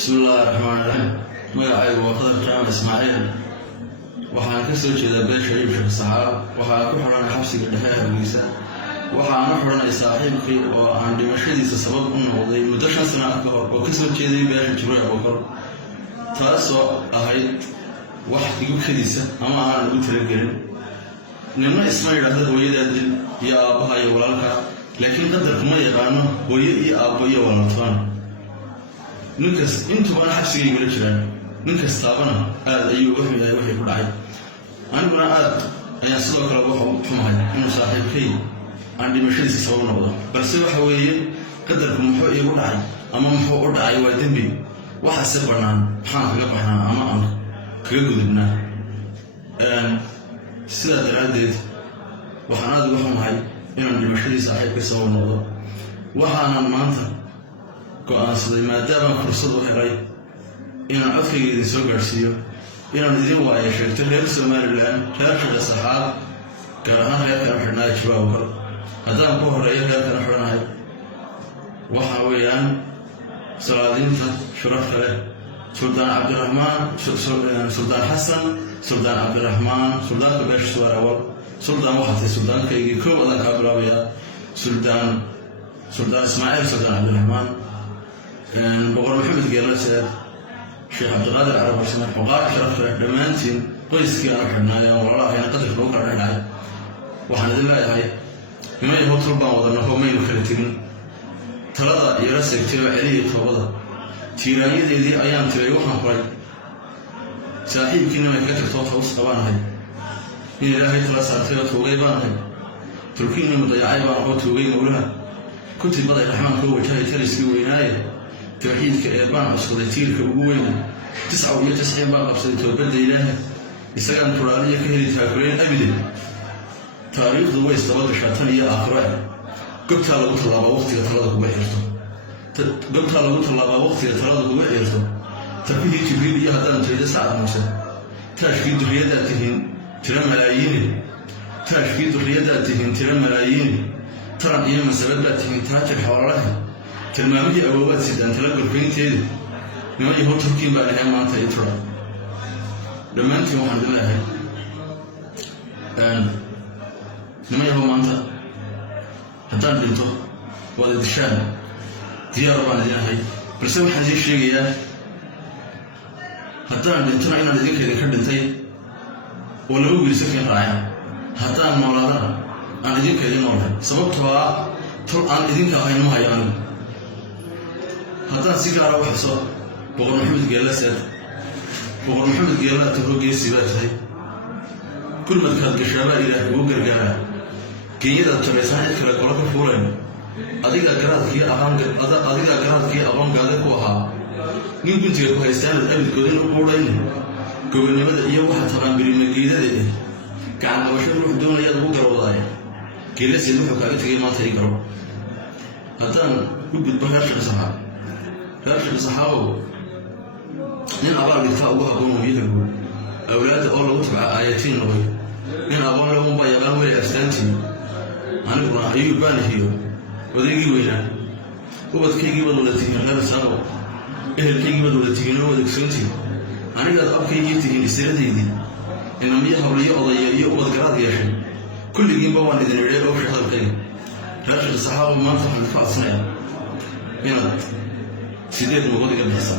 بسم الله الرحمن الرحيم. magacaygu waa Khadar Jaamac Ismaaciil waxaan ka soo jeedaa beesha Iibsha Saxaab waxaan ku xiranahay xabsiga dhexe ee Hargeysa waxaan u xiranahay saaxiibkii oo aan dhimashadiisa sabab u noqday muddo 5 sano ka hor oo ka soo jeeday beesha Jibril Abubakar taasoo ahayd wax igu kadisa ama aan ugu talagelin nima isma yiraahdo hooyada dil iyo aabaha iyo walaalka laakiin qadarku ma yaqaano hooyo iyo aabbo iyo walaaltaan ninkaas intuu aan xabsiga igala jiraan ninkaas taabana aad ayuu u xumahay wixii ku dhacay aniguna aad ayaan sidoo kale wax u xumahay inuu saaxiibkay aan dhimashadiisa sabab noqdo balse waxa weeye qadarku muxuu iigu dhacay ama muxuu u dhacay waa dembi waxa si banaan maxaan kaga baxnaa ama aan kaga gudubnaa sidaa daraaddeed waxaan aad uga xumahay inaan dhimashadiisa saaxiibkay sabab noqdo waxaanan maanta go'aansaday maadaama fursad u helay inaan codkayga idin soo gaarsiiyo inaan idin waayo sheegto reer Somaliland reerka Saxaab gaar ahaan reerka xidhnaa Jibril Abubakar haddaan ku horeeyo reerka xidhnahay waxa weeyaan salaadiinta sharafta leh Sultan Abdulrahman Sultan Hassan Sultan Abdulrahman Sultan Bash Suwarawal Sultan waxay sultaankaygii koob adan ka bilaabaya Sultan Ismaaciil Sultan Abdulrahman boqor Maxamed Geelase Sheekh Abdulqaadir Carab Ismail وقال شرفت دمانتين qoyskii aan xidhnaa oo walaalahayna qadarka ugu qaraxay waxaan idin leeyahay inay hotel baan wadana hoomaynu kala tigin talada iyo raseegtay celiyo toobada tiiraanyadeedii ayaan tiray waxaan qoray saaxiibkiina ma ka tagto toos qabaanahay in ilaahay tala saartay toogay baanahay turkiina mudayacay baan oo toogay mawlaha kutibada raxmaanka wajahay taliskii weynaaye توحيدك إربان عصر تيرك وقوين 99 باب عصر توبد إله يسكن ترانية كهري تاكلين أبدا تاريخ ضوء استوى شاتنية آخرة قبت على وقت الله وقت يترادك وحيرته قبت على وقت الله وقت يترادك وحيرته تفيد جبريل يهدان تريد سعد موسى تشكيد رياداتهم ترى ملايين تشكيد رياداتهم ترى ملايين ترى أيام سبباتهم تاجر حوالها tilmaamihii awood sidaan tala gurbeynteeda nima iyo turkiin baa dhahay maanta intro dhamaantiin waxaan leeyahay nima iyo maanta haddaan dhinto wada dishaan diyaar baan leeyahay balse waxaan idin sheegayaa haddaan dhintona inaan idinka dhintay oo laba wiil si fiican raacay haddaan noolaadana aan idinka idin noolahay sababtoo ah tol aan idinka ahayn ma hayaan haddaan si gaar ah u xuso boqor Maxamed Geelase boqor Maxamed Geelase toogeesi baa tahay kulmadkaad gashaaba ilaahay ugu gargaaraa geeyada tareysaan cid kale kula fuuleen adiga garaadkii aqoongaada ku ahaa nin guntiga ku haystaan abidkoodin u qurayn gobonimada iyo waxa tabaan birima geedadeeda gacan qabasho ruux doonaya ugu garwadaaya Geelase wuxuu kaaga tagay maanta ay garo haddaan u gudbo heerka Saxaab reerka Saxaab nin abaal dhigtaa ugu haboon wiilku awlaad oo lagu tabca aayatiin noqday nin aqoon lagu bayaqaan way astaantii anigu ayuu baanahiyo odaygii weynaa ubadkaygii wada tigin reer Saxaab ehelkaygii wada tigin oo wada ogsoontii aniga abkaygii tigin isiradeedii inamiya hawliyo odaya iyo ubad garaad yeeshay kulligiinba waan idin idhay oo shaqadkay reerka Saxaab maanta waxaan ka codsanayaa inaad sideed luqad iga bixisa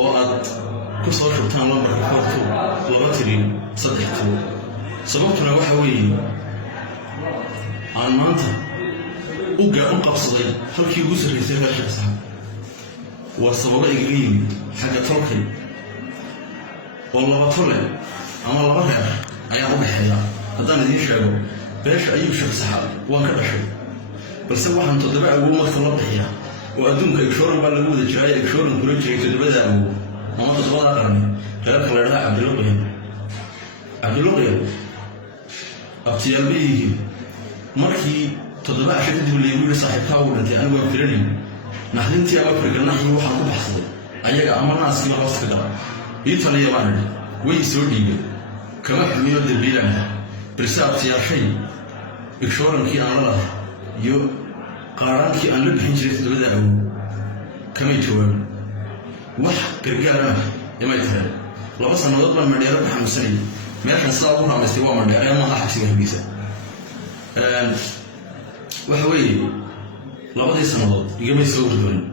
oo aad ku soo shubtaan lambarka koorto 23 sababtuna waxa weeye aan maanta u qabsaday halkii ugu sarreysay reerka Saxaab waa sababa iga yimid xagga tolkay oo laba tole ama laba reer ayaa u dhaxeeya haddaan idiin sheego beesha ayuu Saxaab waan ka dhashay balse waxaan toddoba ugu marka la bixiyaa وأدونك إكشورن بقى اللي موجود شوية إكشورن كله شيء تبدأ أو ما تصور أقرني كلام كلامها عبد اللقية أبتيابيه مركي تضبع شكل اللي يقول صاحب كاول أنت أنا وفرني نحن أنت أوفر قلنا هي واحد بحث أيها أمرنا أسكين خلاص كده يتفنى يبان ويسودي كما حميد البيلان بس أبتياب شيء إكشورن كي أنا لا يو قارنكي أن لبحين جريت تبدأ كما يجواب وح كرجالنا يما يتهرب لو بس النضال من مديرة بحمسني ما كان صار بها مستوى مديرة ما أحسي بهبيسة وحوي لو بدي النضال يجمع يسوي دون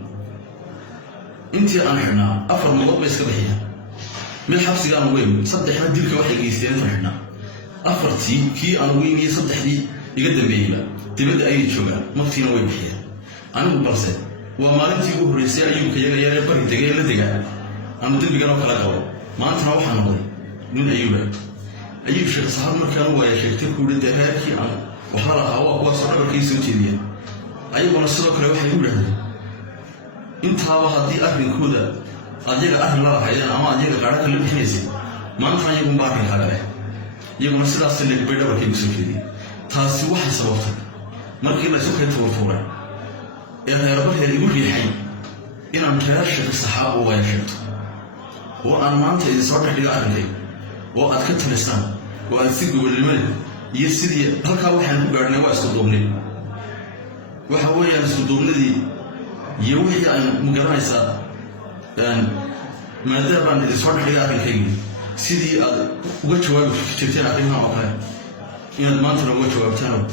أنت أنا حنا أفر النضال بس كبحية من حبس كانوا وين صدق حنا ديرك واحد يستين حنا أفرتي كي أنا وين يصدق لي يقدم بيلا تبدأ أي شغل ما فينا وين بحية أنا ببرسل ومالنتي ugu horeysay ayuu kayaga yaray bari tagay la diga aan dibigana kala qabo maanta waxaan noqday nin ayuu sheekh saxaab markaan waa sheegtay ku dhintay heerkii aan waxa la hawo kuwa soo dhabarkiisa u jeediyay ayaguna sidoo kale waxay u yiraahdeen intaaba hadii arrinkooda adiga arrin la hayeen ama adiga qaar kale bixinaysay maanta ayagu baahan kale iyaguna sidaas leeg bay dhabarkiisa u jeediyay taasi waxay sababtay markii la soo kayto fuuray يا رب هذا يقول لي حين إن أنا متعرفش في الصحابة ويشهد وأنا ما أنت إذا صار لي أهلي وأتكتم الإسلام وأثق بالمال يسدي هلك واحد قارن وأستخدمني وحوي أنا استخدمني دي يوحي أن مجرد يعني ما دام أنا إذا صار لي أهلي سيدي وجهه شفتين عليها مقال إن ما أنت لو وجهه بتاعه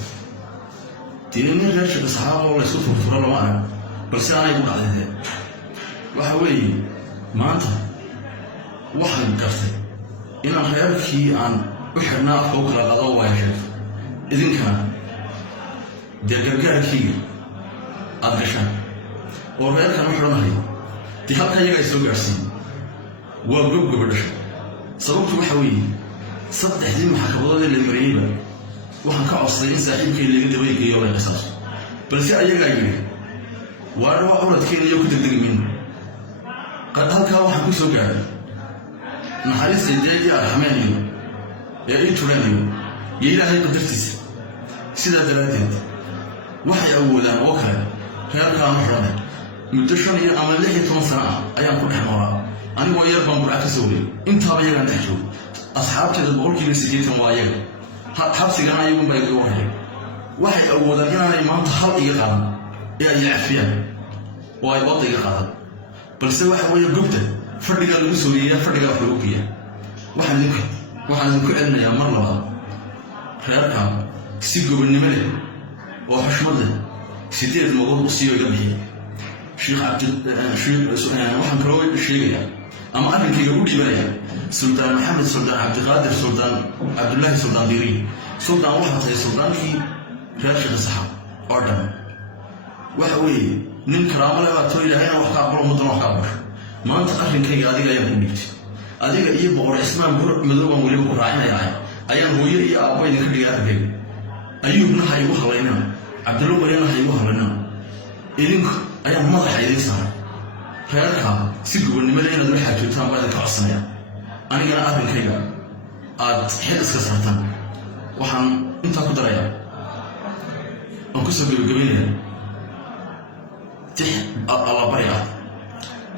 ديننا ليش الصحابة ولا يسوف في الله معنا بس أنا يقول على هذا وحوي ما أنت واحد كرتي إن خيارك هي عن وحنا فوق الغضاء واجب إذن كان دجاجك هي أدرشان وغيرك أنا محرم هي تحب هيك يسوق عسين وجب بدرش صوت وحوي صدق دي محكمات اللي مريبة waxaan ka codsaday in saaxiibkay laga dabaygayo wala qisaas balse ayaga ayay waa awradkeena iyo ku degdegmin qad halka waxaan ku soo gaaray naxariista deeji arxameenyo ee intureeyo ilaahay qadartiisa sida daraadeed waxay awoodaan oo kale heerkaan xornay muddo 5 ama 16 sano ayaan ku dhex noolaa anigoo yar baan burca ka soo weeyay intaaba iyaga dhex joog asxaabteeda boqolkiiba 80 waa iyaga حبسي أنا يوم بيجي واحد أول أنا ما تحل يقام يعفيا ويبطل يقام بس واحد ويا جبته فرق المسؤولية فرق الحقوقية واحد ذكر أن يا مرة خيرها سيجوا بالنملة وحشمته سيدير الموضوع سيجوا جنبه شيخ عبد واحد كروي الشيخ أما أنا كي يقول لي سلطان محمد سلطان عبد القادر سلطان عبد الله سلطان ديري سلطان واحد هي سلطان كي راشد الصحاب أردن وحوي من كرامة لا تويل هنا وحكابر مدن وحكابر ما أنت قرن كي هذه لا يكون بيت هذه إيه بقول اسمه مدرب مولي بقرعنا يعني أيام هو يا أبوي ذكر لي هذا أيوب نحى يوه لنا عبد الله بينا يوه لنا إلينك أيام ما حيدي صار خيرها سيجوا بالنملين ذو حاجة تام بعد كعصنيا أنا جانا أبن كيجا حدث كسرتان وحن أنت قدر يا أنكسر بالجبينة الله بريء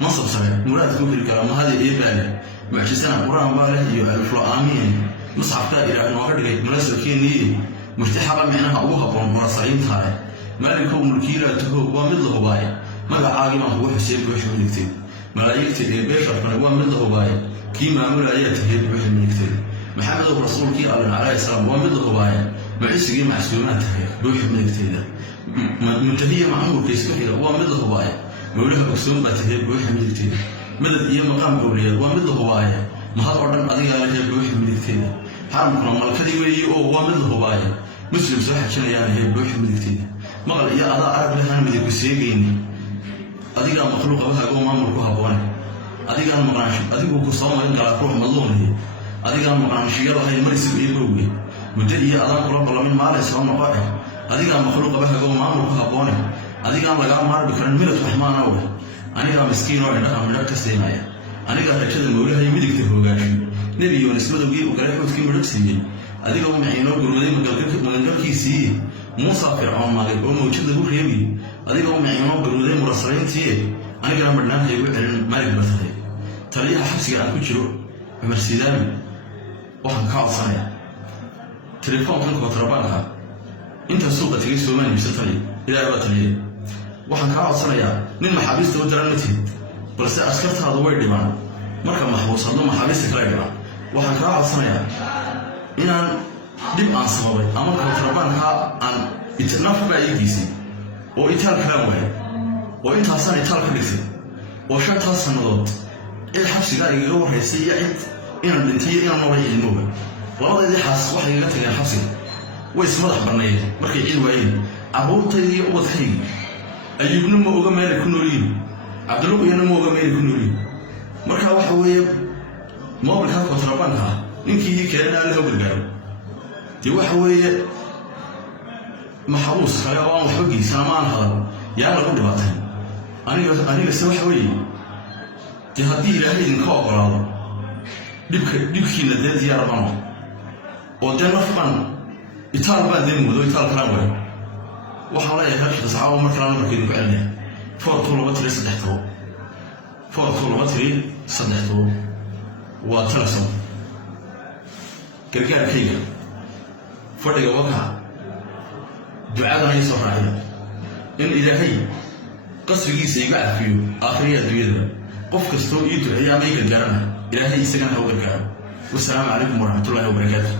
مصر سريع مراد كل الكلام هذه إيه بالي معجزنا قرآن بالي يعرف آمين مصحف دائرة عن واحد جاي مناسب كيني مرتاحة معناها أبوها بمراسلين ثاني مالكم ملكيلة هو ومثله باي ما عاقل هو حسين بوحي من كتير ملايكتي بيشر فنوا مثله باي كي معمول آيات هي بوحي من كتير محمد الرسول كي عليه السلام ومثله باي معيسي مع سيونات هي بوحي من كتير منتهية معمول كيس كثير ومثله باي مولها بكسوم باتهي بوحي من كتير مدد إياه مقام قولية ومثله باي ما هذا أردن أديك عليه بوحي من كتير حرم كنا مالكدي ويجي ومثله باي مسلم صحيح شنو يعني هي بوحي من كتير مقال يا أضاء عرب لها من الكسيجيني أديك مخلوق بها جو مامور كوها بواني أديك أنا مقرنش أديك وكسرنا إن على روح مظلومه أديك أنا مقرنش يلا هاي مريس بيبروي مدري أضاء قرب الله من مال إسلام نقاعه أديك أنا مخلوق بها جو مامور كوها بواني أديك أنا لقى مار بكرن ملت رحمن أول أنا مسكين وعندنا ملك سينايا أنا قاعد أشهد المولى هي مدك تهوجاش نبي ونسمع دوجي وقرأ وتكين ملك سيني أديك هم عينوا قرودي مقلق كيسي موسى فرعون مالك وموجود له خيبي أديك هم عينوا قرودي مرسلين تيه أنا كلام برنامج يقول عن مالك مثلي تريها حبسي على كل مرسيدامي وحن كعب صنيع تليفون كنت بتربانها أنت السوق تجي سوماني بستري إلى أربعة ليه waxaan kaa codsanayaa nin maxaabiista u daran ma tihid balse askartaadu way dhibaan marka maxbuus hadduu maxaabiista kala dhibaan waxaan kaa codsanayaa inaan dhib aan sababay ama kontrabaanka aan naf baa ii geysay oo itaal kalaan waayay oo intaasaan itaal ka dhigtay oo 5 sannadood cid xabsigaa igaga warhaysay iyo cid inaan dhintay inaan noolay ilmooga labadeedii xaas waxay iga tageen xabsiga way ismadax bannaayeen markay cid waayeen carruurtayda iyo ubadkayga ayuubna ma oga meelay ku noolyihin cabdiluqiyana ma oga meelay ku noolyihin marka waxa weeye moobilkaa kontrabaanka ah ninkii ii keenana allaha u gargaaro dee waxa weeye maxabuus kale oo aan waxba geysan ama aan hadal yaa lagu dhibaatay anigase waxa weeye dee haddii ilaahay idinka ogolaado dhibkiina dee diyaara bano oo dee nafbaan itaal baan dee moodo itaal kalaan waay waxaan leeyahay halkii saxaabo mar kalena marka idinku celinaya 4-2-3 waa talasom gargaarkayga fadhiga waka ducadana ii soo raaciya in ilaahay qasrigiisa iga cafiyo aakhiriya adduunyada qof kastoo ii duceeya ama ii gargaarana ilaahay isagana ha u gargaaro wasalaamu calaykum waraxmatullaahi wabarakaatu